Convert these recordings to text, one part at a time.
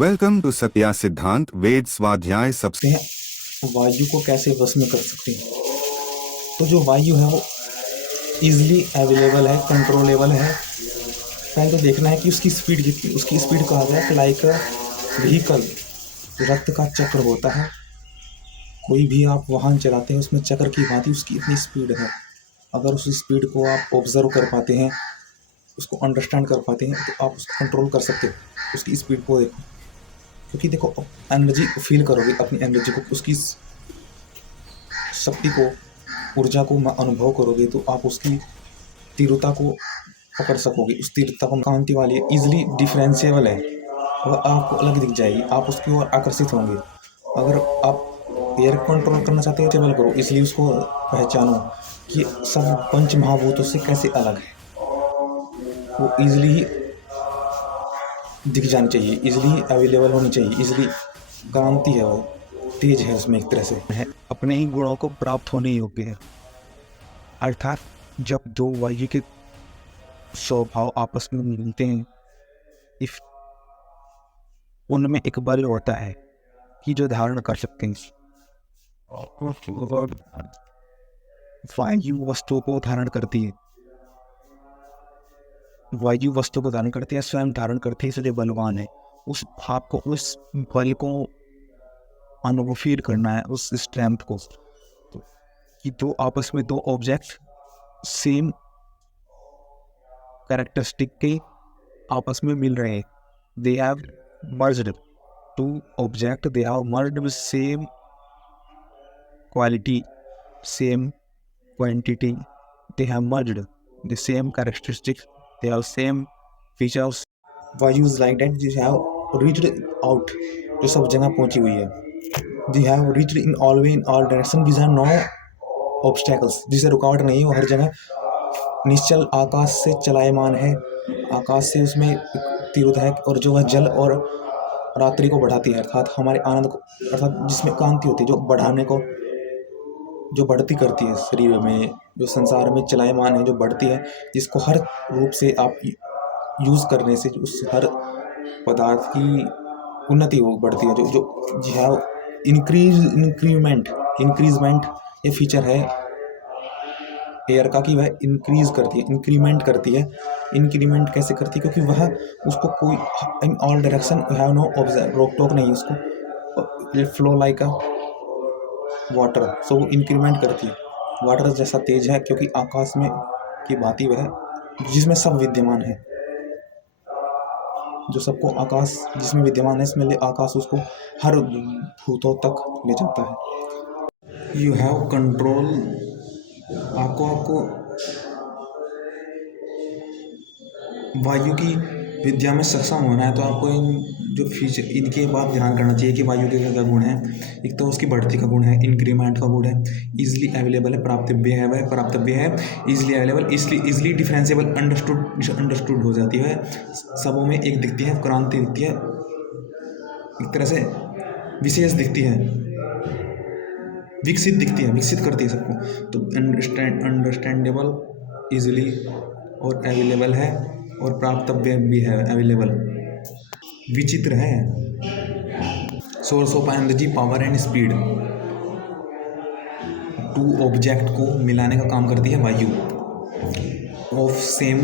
Welcome to Satya सिद्धांत वेद स्वाध्याय सकते हैं वायु को कैसे वश में कर सकते हैं। तो जो वायु है वो इजीली अवेलेबल है, कंट्रोलेबल है। पहले तो देखना है कि उसकी स्पीड कितनी। उसकी स्पीड कहा गया कि लाइक व्हीकल, रक्त का चक्र होता है। कोई भी आप वाहन चलाते हैं उसमें चक्र की भांति उसकी इतनी स्पीड है। अगर उस स्पीड को आप ऑब्जर्व कर पाते हैं, उसको अंडरस्टैंड कर पाते हैं, तो आप उसको कंट्रोल कर सकते हो। उसकी स्पीड को देखो, क्योंकि देखो एनर्जी फील करोगे, अपनी एनर्जी को, उसकी शक्ति को, ऊर्जा को अनुभव करोगे तो आप उसकी तीव्रता को पकड़ सकोगे। उस तीव्रता को कांति वाली है, इजिली डिफरेंशिएबल है, वह आपको अलग दिख जाएगी, आप उसकी ओर आकर्षित होंगे। अगर आप एयर कंट्रोल करना चाहते हो टेबल करो, इसलिए उसको पहचानो कि सब पंच महाभूतों से कैसे अलग है। वो इजिली ही दिख जानी चाहिए, इजिली अवेलेबल होनी चाहिए, इजिली क्रांति है, वो तेज है उसमें एक तरह से है, अपने ही गुणों को प्राप्त होने योग्य है। अर्थात जब दो वायु के स्वभाव आपस में मिलते हैं, इफ उनमें एक बल होता है कि जो धारण कर सकते हैं। वायु वस्तु को धारण करती है, वायु वस्तु को धारण करती है, स्वयं धारण करती है, इसलिए बलवान है। उस भाव को, उस बल को अनुभव फील करना है, उस स्ट्रेंथ को, तो कि दो आपस में दो ऑब्जेक्ट सेम कैरेक्टरिस्टिक के आपस में मिल रहे हैं। They have merged, two object they have merged with same quality, same quantity, they have merged the same characteristics, they have same features. वायुज लाइक दैट जी हैव रीच्ड आउट, जो सब जगह पहुंची हुई है। जी have reached in all way in all direction, this have no obstacles, जिसे रुकावट नहीं है, वो हर जगह निश्चल आकाश से चलायमान है। आकाश से उसमें तीव्र है, और जो वह जल और रात्रि को बढ़ाती है, अर्थात हमारे आनंद को, अर्थात जिसमें कांति होती है, जो बढ़ाने को, जो बढ़ती करती है शरीर में, जो संसार में चलायमान है, जो बढ़ती है, जिसको हर रूप से आप यूज़ करने से उस हर पदार्थ की उन्नति हो बढ़ती है। जो है इंक्रीजमेंट ये फीचर है एयर का, कि वह इंक्रीज करती है, इंक्रीमेंट करती है। इंक्रीमेंट कैसे करती है? क्योंकि वह उसको कोई in all direction have no observe, रोक टोक नहीं, उसको flow like a water, so वो इंक्रीमेंट करती है। वाटर जैसा तेज है, क्योंकि आकाश में की भांति वह, जिसमें सब विद्यमान है, जो सबको आकाश जिसमें विद्यमान है, इसमें ले आकाश उसको हर भूतों तक ले जाता है। यू हैव कंट्रोल, आपको वायु की विद्या में सक्षम होना है, तो आपको इन जो फीचर, इनके बाद ध्यान करना चाहिए कि वायु के क्या गुण है। एक तो उसकी बढ़ती का गुण है, इंक्रीमेंट का गुण है, इजिली अवेलेबल है, प्राप्तव्य है, वह प्राप्तव्य है, easily available, easily differentiable, understood हो जाती है, सबों में एक दिखती है, क्रांति दिखती है, एक तरह से विशेष दिखती है, विकसित दिखती है, विकसित करती है सबको। तो अंडरस्टैंडेबल, इजिली और अवेलेबल है, और प्राप्तव्य भी है, अवेलेबल। विचित्र है, source of energy, power and speed, two object को मिलाने का काम करती है वायु। Of same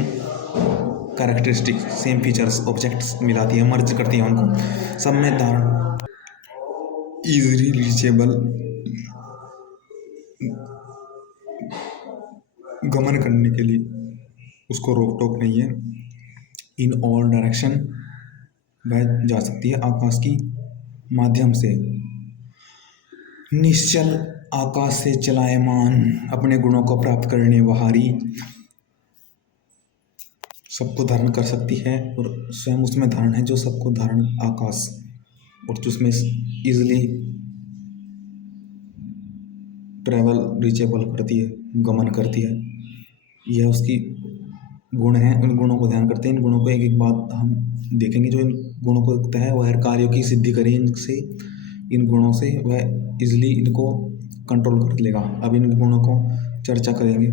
characteristic, same features, objects मिलाती है, मर्ज करती है उनको, सब में धारण, इजीली रीचेबल, गमन करने के लिए उसको रोक टोक नहीं है। इन ऑल डायरेक्शन वह जा सकती है आकाश की माध्यम से। निश्चल आकाश से चलायमान, अपने गुणों को प्राप्त करने वाली, सबको धारण कर सकती है, और स्वयं उसमें धारण है, जो सबको धारण आकाश, और जिसमें इजिली ट्रैवल, रीचेबल करती है, गमन करती है। यह उसकी गुण है, उन गुणों को ध्यान करते हैं। इन गुणों को एक एक बात हम देखेंगे, जो इन गुणों को रखता है वह हर कार्यों की सिद्धि करे इनसे, इन गुणों से वह इजिली इनको कंट्रोल कर लेगा। अब इन गुणों को चर्चा करेंगे।